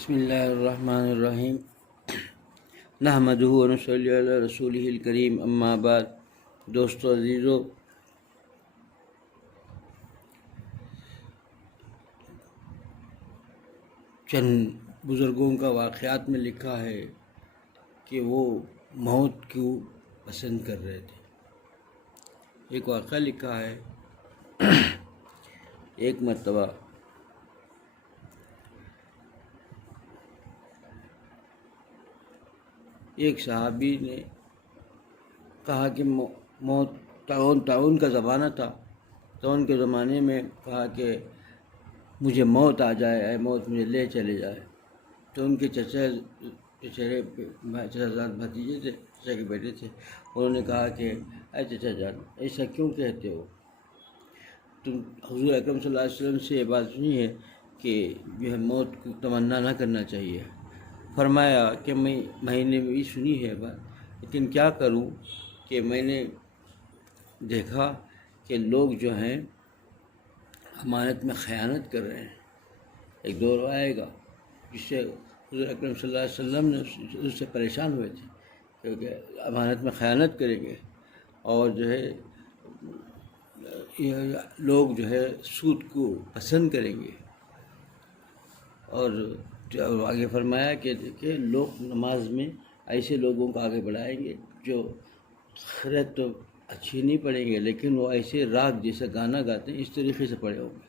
بسم اللہ الرحمن الرحیم نحمدہ و نصلی علی رسولہ الکریم اما بعد۔ دوستو عزیزو، چند بزرگوں کا واقعات میں لکھا ہے کہ وہ موت کو پسند کر رہے تھے۔ ایک واقعہ لکھا ہے، ایک مرتبہ ایک صحابی نے کہا کہ موت تعاون کا زمانہ تھا، تعاون کے زمانے میں کہا کہ مجھے موت آ جائے، اے موت مجھے لے چلے جائے۔ تو ان کے چچا جان بھتیجے تھے، چچا کے بیٹے تھے، انہوں نے کہا کہ اے چچا جان، ایسا کیوں کہتے ہو؟ تم حضور اکرم صلی اللہ علیہ وسلم سے یہ بات سنی ہے کہ جو ہے موت کو تمنا نہ کرنا چاہیے۔ فرمایا کہ میں نے بھی سنی ہے بات، لیکن کیا کروں کہ میں نے دیکھا کہ لوگ جو ہیں امانت میں خیانت کر رہے ہیں۔ ایک دور آئے گا جس سے حضور اکرم صلی اللہ علیہ وسلم نے اس سے پریشان ہوئے تھے، کیونکہ امانت میں خیانت کریں گے اور جو ہے لوگ جو ہے سود کو پسند کریں گے۔ اور آگے فرمایا کہ دیکھیں لوگ نماز میں ایسے لوگوں کو آگے بڑھائیں گے جو خیرت تو اچھی نہیں پڑھیں گے، لیکن وہ ایسے راگ جیسا گانا گاتے ہیں اس طریقے سے پڑھے ہوں گے،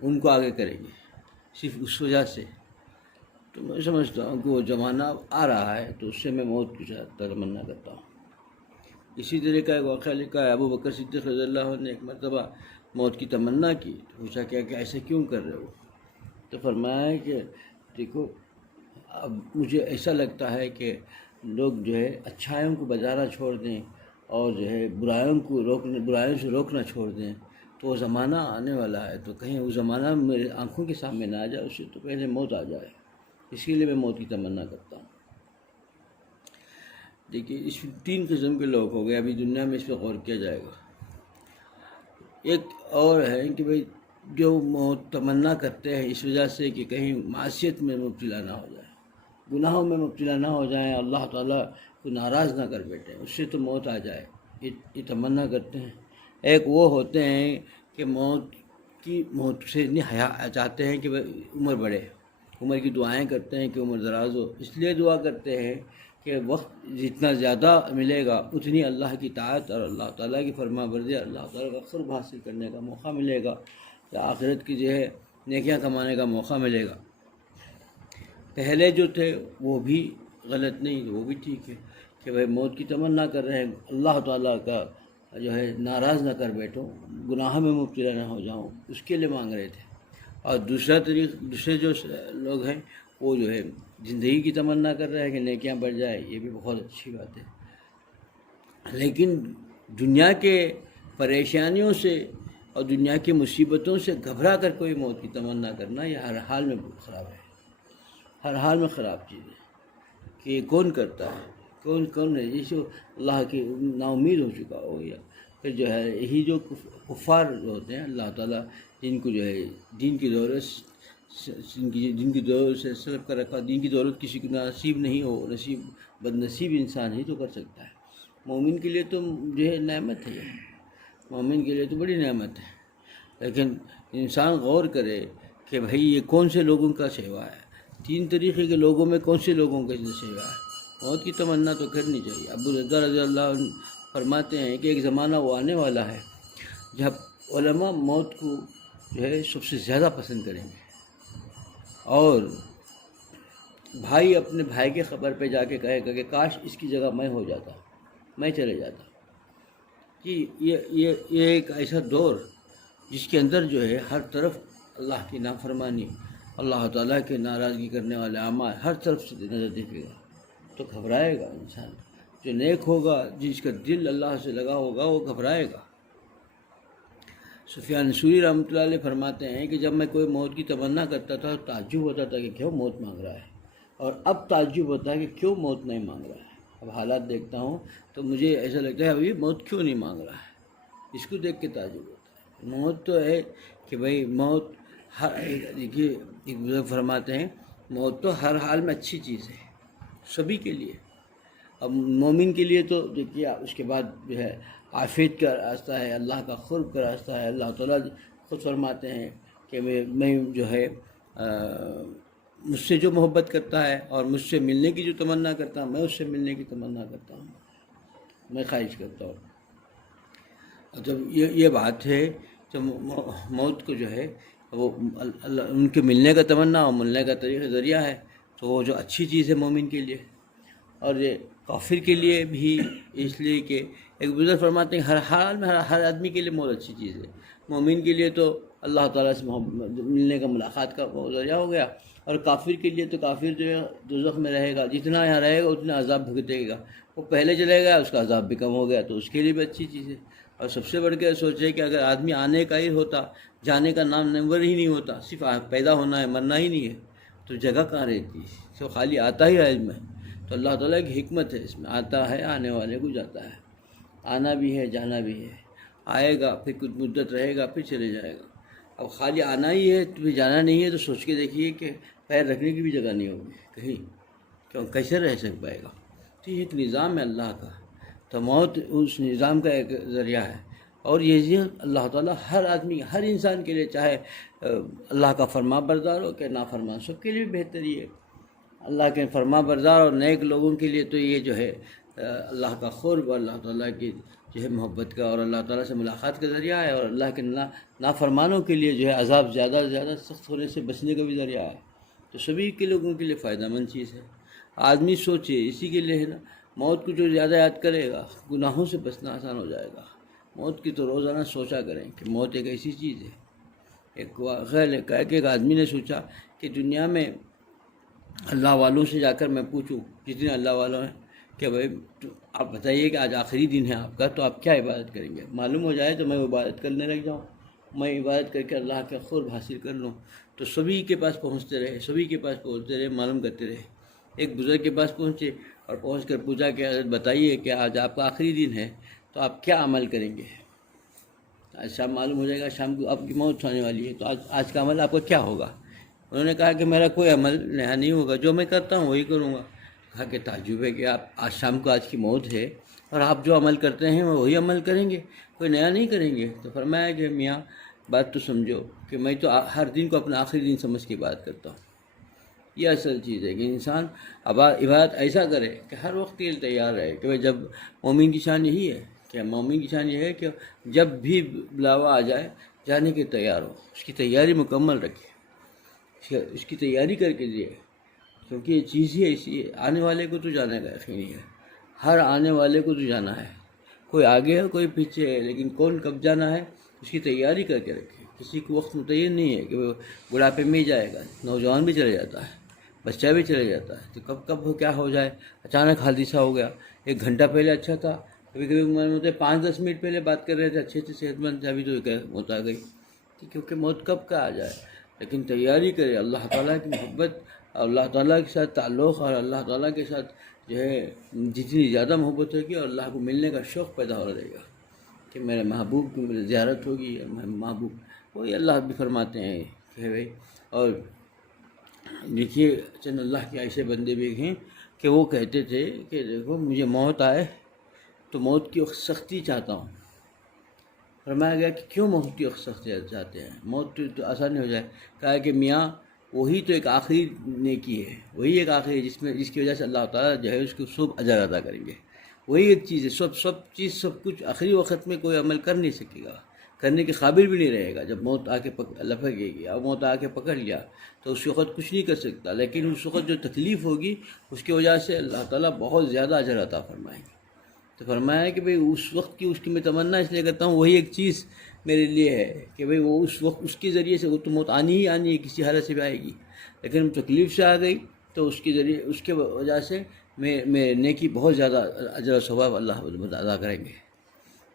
ان کو آگے کریں گے صرف اس وجہ سے۔ تو میں سمجھتا ہوں کہ وہ زمانہ آ رہا ہے تو اس سے میں موت کی تمنا کرتا ہوں۔ اسی طرح کا ایک واقعہ لکھا ہے، ابو بکر صدیق رضی اللہ عنہ نے ایک مرتبہ موت کی تمنا کی، پوچھا کہ ایسا کیوں کر رہے ہو؟ تو فرمایا کہ دیکھو اب مجھے ایسا لگتا ہے کہ لوگ جو ہے اچھائیوں کو بجانا چھوڑ دیں اور جو ہے برائیوں سے روکنا چھوڑ دیں، تو وہ زمانہ آنے والا ہے، تو کہیں وہ زمانہ میرے آنکھوں کے سامنے نہ آ جائے، اس سے تو پہلے موت آ جائے۔ اسی لیے میں موت کی تمنا کرتا ہوں۔ دیکھیے اس 3 قسم کے لوگ ہو گئے ابھی دنیا میں، اس پہ غور کیا جائے گا۔ ایک اور ہے کہ بھئی جو موت تمنا کرتے ہیں اس وجہ سے کہ کہیں معصیت میں مبتلا نہ ہو جائے، گناہوں میں مبتلا نہ ہو جائیں، اللہ تعالیٰ کو ناراض نہ کر بیٹھیں، اس سے تو موت آ جائے، یہ تمنا کرتے ہیں۔ ایک وہ ہوتے ہیں کہ موت سے حیا چاہتے ہیں کہ عمر بڑھے، عمر کی دعائیں کرتے ہیں کہ عمر دراز ہو، اس لیے دعا کرتے ہیں کہ وقت جتنا زیادہ ملے گا اتنی اللہ کی طاعت اور اللہ تعالیٰ کی فرما برداری، اللہ تعالیٰ کا قرب حاصل کرنے کا موقع ملے گا، یا آخرت کی جو ہے نیکیاں کمانے کا موقع ملے گا۔ پہلے جو تھے وہ بھی غلط نہیں، وہ بھی ٹھیک ہے کہ بھائی موت کی تمنا کر رہے ہیں، اللہ تعالیٰ کا جو ہے ناراض نہ کر بیٹھوں، گناہ میں مبتلا نہ ہو جاؤں، اس کے لیے مانگ رہے تھے۔ اور دوسرے جو لوگ ہیں وہ جو ہے زندگی کی تمنا کر رہے ہیں کہ نیکیاں بڑھ جائے، یہ بھی بہت اچھی بات ہے، لیکن دنیا کے پریشانیوں سے اور دنیا کی مصیبتوں سے گھبرا کر کوئی موت کی تمنا کرنا یہ ہر حال میں خراب ہے، ہر حال میں خراب چیز ہے کہ یہ کون کرتا ہے، کون ہے جس کو اللہ کی نا امید ہو چکا ہو، یا پھر جو ہے یہی جو کفار ہوتے ہیں اللہ تعالیٰ جن کو جو ہے دین کی دولت سے سلب کر رکھا، دین کی دولت کسی کو نصیب نہیں ہو، بد نصیب انسان ہی تو کر سکتا ہے۔ مومن کے لیے تو جو ہے نعمت ہے، مومن کے لیے تو بڑی نعمت ہے، لیکن انسان غور کرے کہ بھئی یہ کون سے لوگوں کا سیوا ہے، 3 طریقے کے لوگوں میں کون سے لوگوں کا سیوا ہے۔ موت کی تمنا تو کرنی چاہیے۔ ابو درداء رضی اللہ عنہ فرماتے ہیں کہ ایک زمانہ وہ آنے والا ہے جب علماء موت کو جو ہے سب سے زیادہ پسند کریں گے، اور بھائی اپنے بھائی کے خبر پہ جا کے کہے گا کہ کاش اس کی جگہ میں ہو جاتا، میں چلے جاتا۔ کہ یہ ایک ایسا دور جس کے اندر جو ہے ہر طرف اللہ کی نافرمانی، اللہ تعالیٰ کے ناراضگی کرنے والے اعمال ہر طرف سے نظر دیکھے گا، تو گھبرائے گا انسان۔ جو نیک ہوگا، جس کا دل اللہ سے لگا ہوگا، وہ گھبرائے گا۔ سفیان ثوری رحمۃ اللہ علیہ فرماتے ہیں کہ جب میں کوئی موت کی تمنا کرتا تھا تو تعجب ہوتا تھا کہ کیوں موت مانگ رہا ہے، اور اب تعجب ہوتا ہے کہ کیوں موت نہیں مانگ رہا ہے۔ اب حالات دیکھتا ہوں تو مجھے ایسا لگتا ہے ابھی موت کیوں نہیں مانگ رہا ہے، اس کو دیکھ کے تعجب ہوتا ہے۔ موت تو ہے کہ بھئی موت دیکھیے ایک بزرگ فرماتے ہیں موت تو ہر حال میں اچھی چیز ہے سبھی کے لیے. اب مومن کے لیے تو دیکھیے اس کے بعد جو ہے عافیت کا راستہ ہے, اللہ کا قرب کا راستہ ہے. اللہ تعالیٰ خود فرماتے ہیں کہ میں جو ہے مجھ سے جو محبت کرتا ہے اور مجھ سے ملنے کی جو تمنا کرتا ہوں, میں اس سے ملنے کی تمنا کرتا ہوں, میں خواہش کرتا ہوں. جب یہ بات ہے جب موت کو جو ہے وہ اللہ ان کے ملنے کا تمنا اور ملنے کا ذریعہ ہے, تو وہ جو اچھی چیز ہے مومن کے لیے. اور یہ کافر کے لیے بھی اس لیے کہ ایک بزرگ فرماتے ہیں ہر حال میں ہر آدمی کے لیے موت اچھی چیز ہے. مومن کے لیے تو اللہ تعالیٰ سے ملنے کا ملاقات کا ذریعہ ہو گیا, اور کافر کے لیے تو کافر جو ہے دوزخ میں رہے گا, جتنا یہاں رہے گا اتنا عذاب بھگتے گا. وہ پہلے چلے گیا, اس کا عذاب بھی کم ہو گیا, تو اس کے لیے بھی اچھی چیز ہے. اور سب سے بڑھ کے سوچے کہ اگر آدمی آنے کا ہی ہوتا, جانے کا نام نمبر ہی نہیں ہوتا, صرف پیدا ہونا ہے مرنا ہی نہیں ہے, تو جگہ کہاں رہتی؟ تو خالی آتا ہی ہے علم ہے. تو اللہ تعالیٰ کی حکمت ہے اس میں, آتا ہے آنے والے کو جاتا ہے, آنا بھی ہے جانا بھی ہے. آئے گا پھر کچھ مدت رہے گا پھر چلے جائے گا. اب خالی آنا ہی ہے تو پھر جانا نہیں ہے, تو سوچ کے دیکھیے کہ پیر رکھنے کی بھی جگہ نہیں ہوگی کہیں, کیوں کیسے رہ سک پائے گا؟ تو یہ ایک نظام ہے اللہ کا, تو موت اس نظام کا ایک ذریعہ ہے. اور یہ اللہ تعالیٰ ہر آدمی ہر انسان کے لیے, چاہے اللہ کا فرما بردار ہو کہ نافرمان, سب کے لیے بہتر یہ ہے. اللہ کے فرما بردار اور نیک لوگوں کے لیے تو یہ جو ہے اللہ کا قرب, اللہ تعالیٰ کی جو ہے محبت کا اور اللہ تعالیٰ سے ملاقات کا ذریعہ ہے. اور اللہ کے نافرمانوں کے لیے جو ہے عذاب زیادہ سے زیادہ سخت ہونے سے بچنے کا بھی ذریعہ ہے. تو سبھی کے لوگوں کے لیے فائدہ مند چیز ہے. آدمی سوچے اسی کے لیے ہے نا, موت کو جو زیادہ یاد کرے گا گناہوں سے بچنا آسان ہو جائے گا. موت کی تو روزانہ سوچا کریں کہ موت ایک ایسی چیز ہے. ایک واقعہ کہ ایک آدمی نے سوچا کہ دنیا میں اللہ والوں سے جا کر میں پوچھوں, جتنے اللہ والوں ہیں, کہ بھائی آپ بتائیے کہ آج آخری دن ہے آپ کا, تو آپ کیا عبادت کریں گے؟ معلوم ہو جائے تو میں عبادت کرنے لگ جاؤں, میں عبادت کر کے اللہ کا قرب حاصل کر لوں. تو سبھی کے پاس پہنچتے رہے, سبھی کے پاس پہنچتے رہے, معلوم کرتے رہے. ایک بزرگ کے پاس پہنچے اور پہنچ کر پوچھا کہ حضرت بتائیے کہ آج آپ کا آخری دن ہے, تو آپ کیا عمل کریں گے؟ آج شام معلوم ہو جائے گا, شام کو آپ کی موت ہونے والی ہے, تو آج کا عمل آپ کا کیا ہوگا؟ انہوں نے کہا کہ میرا کوئی عمل نیا نہیں ہوگا, جو میں کرتا ہوں وہی کروں گا. کہا کہ تعجب ہے کہ آپ آج شام کو آج کی موت ہے اور آپ جو عمل کرتے ہیں وہی عمل کریں گے, کوئی نیا نہیں کریں گے. تو فرمایا کہ میاں بات تو سمجھو کہ میں تو ہر دن کو اپنا آخری دن سمجھ کے بات کرتا ہوں. یہ اصل چیز ہے کہ انسان عبادت ایسا کرے کہ ہر وقت کے لیے تیار رہے. کہ جب مومن کی شان یہی ہے کہ مومن کی شان یہ ہے کہ جب بھی بلاوا آ جائے جانے کے تیار ہو, اس کی تیاری مکمل رکھے, اس کی تیاری کر کے دیے, کیونکہ یہ چیز ہی ایسی ہے. آنے والے کو تو جانے کا یقین ہے, ہر آنے والے کو تو جانا ہے, کوئی آگے ہے کوئی پیچھے ہے, لیکن کون کب جانا ہے اس کی تیاری کر کے رکھے. کسی کو وقت متعین نہیں ہے کہ وہ بڑھاپے میں ہی جائے گا, نوجوان بھی چلے جاتا ہے, بچہ بھی چلے جاتا ہے, تو کب ہو کیا ہو جائے. اچانک حادثہ ہو گیا, 1 گھنٹہ پہلے اچھا تھا, کبھی کبھی ہوتے 5-10 منٹ پہلے بات کر رہے تھے, اچھے صحت مند تھے, ابھی تو موت آ گئی. کیونکہ موت کب کا آ جائے, لیکن تیاری کرے. اللہ تعالیٰ کی محبت, اللہ تعالیٰ کے ساتھ تعلق, اور اللہ تعالیٰ کے ساتھ جو ہے جتنی زیادہ محبت ہوگی اور اللہ کو ملنے کا شوق پیدا ہو رہے گا کہ میرے محبوب کی میری زیارت ہوگی. محبوب وہی اللہ بھی فرماتے ہیں کہ بھائی. اور دیکھیے چند اللہ کے ایسے بندے بھی ہیں کہ وہ کہتے تھے کہ دیکھو مجھے موت آئے تو موت کی سختی چاہتا ہوں. فرمایا گیا کہ کیوں موت کی سختی چاہتے ہیں, موت تو آسانی ہو جائے. کہا کہ میاں وہی تو ایک آخری نیکی ہے, وہی ایک آخری جس کی وجہ سے اللہ تعالیٰ جو ہے اس کو سب اجر ادا کریں گے. وہی ایک چیز ہے, سب کچھ آخری وقت میں کوئی عمل کر نہیں سکے گا, کرنے کے قابل بھی نہیں رہے گا. جب موت آ کے لپکے گی اور موت آ کے پکڑ لیا تو اس وقت کچھ نہیں کر سکتا, لیکن اس وقت جو تکلیف ہوگی اس کی وجہ سے اللہ تعالیٰ بہت زیادہ اجر عطا فرمائیں گے. تو فرمایا کہ بھئی اس وقت کی اس کی میں تمنا اس لیے کرتا ہوں, وہی ایک چیز میرے لیے ہے کہ بھئی وہ اس وقت اس کے ذریعے سے وہ تو موت آنی ہی آنی ہے, کسی حالت سے بھی آئے گی, لیکن تکلیف سے آ گئی تو اس کے ذریعے اس کے وجہ سے میں نیکی بہت زیادہ اجر و ثواب اللہ ادا کریں گے.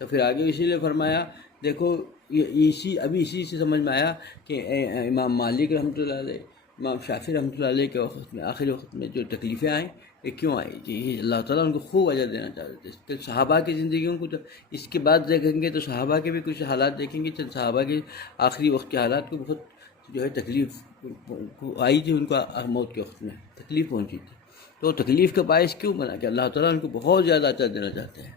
تو پھر آگے اسی لیے فرمایا دیکھو اسی سے سمجھ میں آیا کہ امام مالک رحمۃ اللہ علیہ, امام شافعی رحمۃ اللہ علیہ کے وقت میں آخری وقت میں جو تکلیفیں آئیں یہ کیوں آئی, کہ اللہ تعالیٰ ان کو خوب اجر دینا چاہتے تھے. کہ صحابہ کی زندگیوں کو اس کے بعد دیکھیں گے تو صحابہ کے بھی کچھ حالات دیکھیں گے, چند صحابہ کے آخری وقت کے حالات کو بہت جو ہے تکلیف آئی تھی ان کو موت کے وقت میں تکلیف پہنچی تھی، تو تکلیف کا باعث کیوں بنا کہ اللہ تعالیٰ ان کو بہت زیادہ اجر دینا چاہتے ہیں،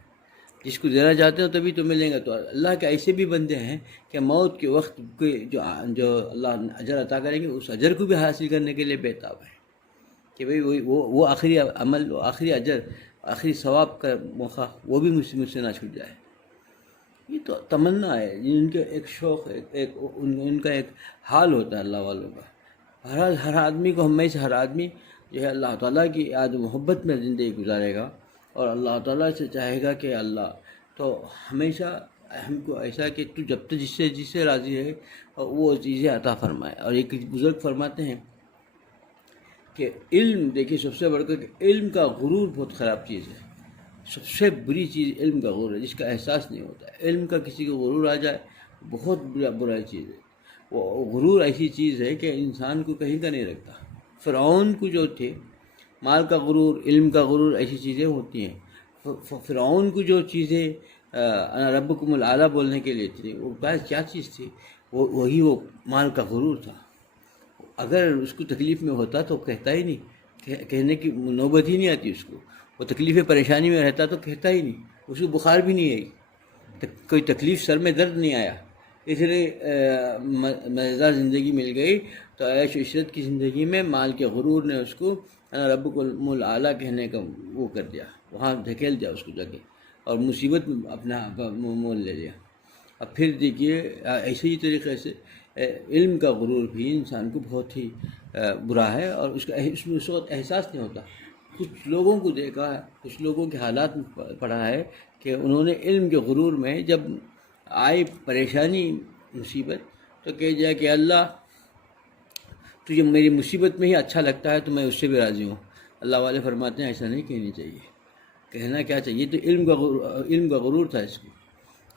جس کو دینا چاہتے ہو تبھی تو ملیں گا۔ تو اللہ کے ایسے بھی بندے ہیں کہ موت کے وقت کے جو اللہ اجر عطا کریں گے اس اجر کو بھی حاصل کرنے کے لیے بےتاب ہے کہ بھئی وہ آخری عمل، وہ آخری اجر، آخری ثواب کا موقع وہ بھی مجھ سے نہ چھوٹ جائے۔ یہ تو تمنا ہے، ان کے ایک شوق ہے، ان کا ایک حال ہوتا ہے اللہ والوں کا۔ ہر آدمی کو، ہم میں سے ہر آدمی جو ہے اللہ تعالیٰ کی یاد و محبت میں زندگی گزارے گا اور اللہ تعالیٰ سے چاہے گا کہ اللہ تو ہمیشہ ہم کو ایسا کہ تو جب تک جس سے راضی ہے وہ چیزیں عطا فرمائے۔ اور ایک بزرگ فرماتے ہیں کہ علم، دیکھیے سب سے بڑھ کر کہ علم کا غرور بہت خراب چیز ہے، سب سے بری چیز علم کا غرور ہے، جس کا احساس نہیں ہوتا ہے۔ علم کا کسی کو غرور آ جائے بہت برا چیز ہے۔ وہ غرور ایسی چیز ہے کہ انسان کو کہیں کا نہیں رکھتا۔ فرعون کو جو تھے مال کا غرور، علم کا غرور، ایسی چیزیں ہوتی ہیں۔ فرعون کو جو چیزیں انا ربکم الاعلیٰ بولنے کے لیے تھی، وہ کیا چیز تھی؟ وہی وہ مال کا غرور تھا۔ اگر اس کو تکلیف میں ہوتا تو کہتا ہی نہیں، کہنے کی نوبت ہی نہیں آتی اس کو۔ وہ تکلیف پریشانی میں رہتا تو کہتا ہی نہیں، اس کو بخار بھی نہیں آئی، کوئی تکلیف، سر میں درد نہیں آیا، اس لیے مزیدار زندگی مل گئی۔ تو عیش و عشرت کی زندگی میں مال کے غرور نے اس کو انا ربکم الاعلیٰ کہنے کا وہ کر دیا، وہاں دھکیل دیا اس کو جگہ، اور مصیبت میں اپنا مول لے لیا۔ اب پھر دیکھیے ایسے ہی طریقے سے علم کا غرور بھی انسان کو بہت ہی برا ہے، اور اس میں اس وقت احساس نہیں ہوتا۔ کچھ لوگوں کو دیکھا ہے، کچھ لوگوں کے حالات میں پڑھا ہے کہ انہوں نے علم کے غرور میں جب آئی پریشانی، مصیبت، تو کہہ دیا کہ اللہ تجھے میری مصیبت میں ہی اچھا لگتا ہے تو میں اس سے بھی راضی ہوں۔ اللہ والے فرماتے ہیں ایسا نہیں کہنی چاہیے۔ کہنا کیا چاہیے؟ تو علم کا غرور تھا اس کو۔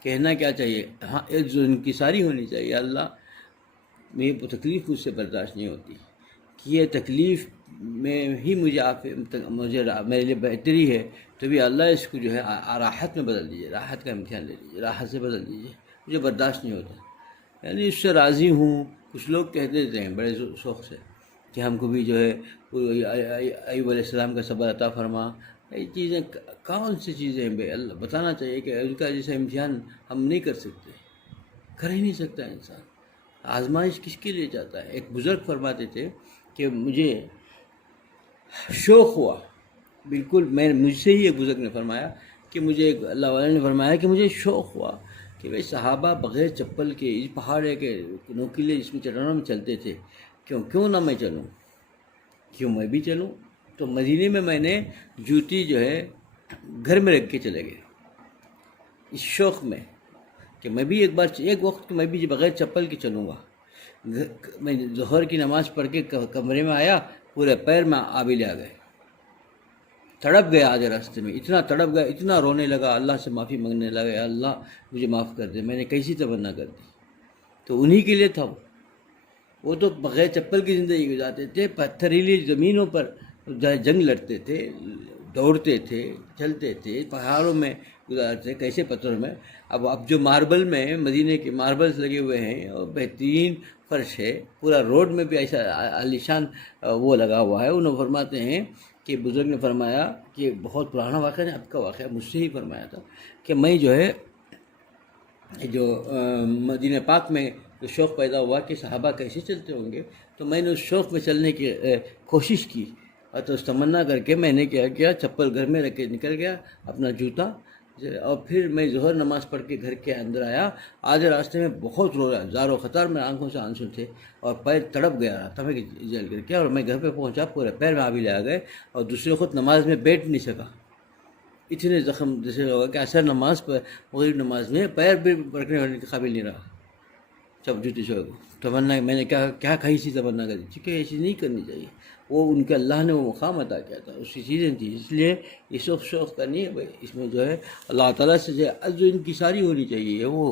کہنا کیا چاہیے؟ ہاں جو انکساری ہونی چاہیے، اللہ میری تکلیف مجھ سے برداشت نہیں ہوتی، کہ یہ تکلیف میں ہی مجھے میرے لیے بہتری ہے، تو بھی اللہ اس کو جو ہے راحت میں بدل دیجیے، راحت کا امتحان لے لیجیے، راحت سے بدل دیجیے، مجھے برداشت نہیں ہوتا، یعنی اس سے راضی ہوں۔ کچھ لوگ کہہ دیتے ہیں بڑے شوق سے کہ ہم کو بھی جو ہے ایوب علیہ السلام کا صبر عطا فرما۔ یہ چیزیں کون سی چیزیں ہیں بے اللہ؟ بتانا چاہیے کہ ان کا جیسا امتحان ہم نہیں کر سکتے، کر ہی نہیں سکتا انسان۔ آزمائش کس کے لیے چاہتا ہے؟ ایک بزرگ فرماتے تھے کہ مجھے شوق ہوا، بالکل مجھ سے ہی ایک بزرگ نے فرمایا کہ مجھے، اللہ والے نے فرمایا کہ مجھے شوق ہوا کہ بھائی صحابہ بغیر چپل کے اس پہاڑ کے نوکیلے جس میں چٹانوں میں چلتے تھے، کیوں نہ میں چلوں، کیوں میں بھی چلوں؟ تو مدینے میں نے جوتی جو ہے گھر میں رکھ کے چلے گئے، اس شوق میں کہ میں بھی ایک وقت میں بھی بغیر چپل کے چلوں گا۔ میں ظہر کی نماز پڑھ کے کمرے میں آیا، پورے پیر میں آبیلے آ گئے، تڑپ گیا آدھے راستے میں، اتنا تڑپ گیا، اتنا رونے لگا، اللہ سے معافی مانگنے لگا، یا اللہ مجھے معاف کر دے، میں نے کیسی تمنا کر دی۔ تو انہی کے لیے تھا وہ تو بغیر چپل کی زندگی گزارتے تھے، پتھریلی زمینوں پر جنگ لڑتے تھے، دوڑتے تھے، چلتے تھے، پہاڑوں میں گزارتے، کیسے پتھروں میں۔ اب جو ماربل میں مدینے کے ماربلز لگے ہوئے ہیں اور بہترین فرش ہے، پورا روڈ میں بھی ایسا عالیشان وہ لگا ہوا ہے۔ انہوں فرماتے ہیں کہ بزرگ نے فرمایا کہ بہت پرانا واقعہ ہے، اب کا واقعہ مجھ سے ہی فرمایا تھا کہ میں جو ہے جو مدینہ پاک میں جو شوق پیدا ہوا کہ صحابہ کیسے چلتے ہوں گے، تو میں نے اس شوق میں چلنے کی کوشش کی، اور تو اس تمنا کر کے میں نے کیا کیا، چپل گھر میں رکھ کے نکل گیا اپنا جوتا، اور پھر میں ظہر نماز پڑھ کے گھر کے اندر آیا، آدھے راستے میں بہت رو رہا، زار و خطار میں آنکھوں سے آنسو تھے، اور پیر تڑپ گیا رہا تھا میں جل کر کے، اور میں گھر پہ پہنچا، پورے پیر میں آبیلے آ گئے، اور دوسرے خود نماز میں بیٹھ نہیں سکا، اتنے زخم جیسے ہوگا کہ اثر نماز پر مغرب نماز میں پیر بھی رکھنے کے قابل نہیں رہا، جب جوتی چھوڑ تمنا میں نے کیا کہی سی تمنا کری تھی کہ ایسی نہیں کرنی چاہیے، وہ ان کے اللہ نے وہ مقام عطا کیا تھا، اس کی چیزیں تھیں، اس لیے یہ شوق کا نہیں ہے بھائی، اس میں جو ہے اللہ تعالیٰ سے جو انکساری ہونی چاہیے، وہ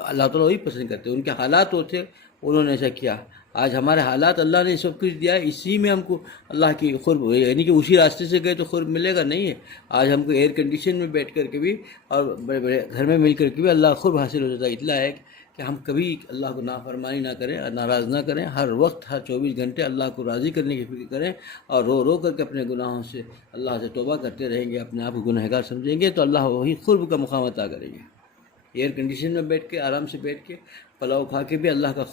اللہ تعالیٰ وہی پسند کرتے ہیں، ان کے حالات ہوتے انہوں نے ایسا کیا۔ آج ہمارے حالات، اللہ نے سب کچھ دیا ہے، اسی میں ہم کو اللہ کی قرب، یعنی کہ اسی راستے سے گئے تو قرب ملے گا نہیں ہے۔ آج ہم کو ایئر کنڈیشن میں بیٹھ کر کے بھی اور بڑے بڑے گھر میں مل کر کے بھی اللہ قرب حاصل ہو جاتا ہے۔ اطلاع ہے کہ کہ ہم کبھی اللہ کو نافرمانی نہ کریں اور ناراض نہ کریں، ہر وقت ہر 24 گھنٹے اللہ کو راضی کرنے کی فکر کریں، اور رو رو کر کے اپنے گناہوں سے اللہ سے توبہ کرتے رہیں گے، اپنے آپ کو گنہگار سمجھیں گے تو اللہ وہی قرب کا مقام عطا کریں گے۔ ایئر کنڈیشن میں بیٹھ کے آرام سے بیٹھ کے پلاؤ کھا کے بھی اللہ کا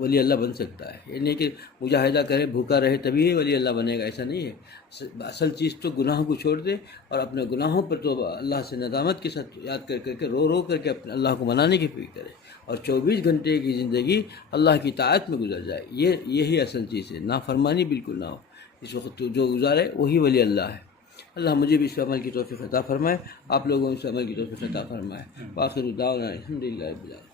ولی اللہ بن سکتا ہے، یہ نہیں کہ مجاہدہ کرے بھوکا رہے تبھی ہی ولی اللہ بنے گا، ایسا نہیں ہے۔ اصل چیز تو گناہوں کو چھوڑ دے اور اپنے گناہوں پر تو اللہ سے ندامت کے ساتھ یاد کر کر کے رو رو کر کے اپنے اللہ کو منانے کی فکر کرے، اور 24 گھنٹے کی زندگی اللہ کی طاعت میں گزر جائے، یہی اصل چیز ہے، نافرمانی بالکل نہ ہو۔ اس وقت تو جو گزارے وہی ولی اللہ ہے۔ اللہ مجھے بھی اس پہ عمل کی توفیق عطا فرمائے، آپ لوگوں کو اس پہ عمل کی توفیق عطا فرمائے۔ وآخر دعوانا الحمدللہ رب العالمین۔